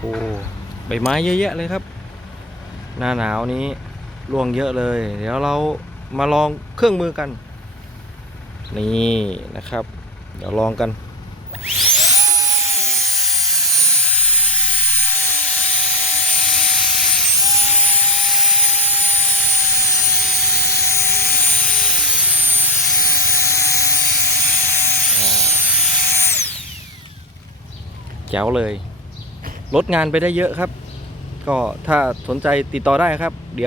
โอ้ใบไม้เยอะแยะเลยครับหน้าหนาวนี้ร่วงเยอะเลย เดี๋ยวเรามาลองเครื่องมือกันนี่นะครับเดี๋ยวลองกันแจ๋วเลยลดงานไปได้เยอะครับก็ถ้าสนใจติดต่อได้ครับเดี๋ยว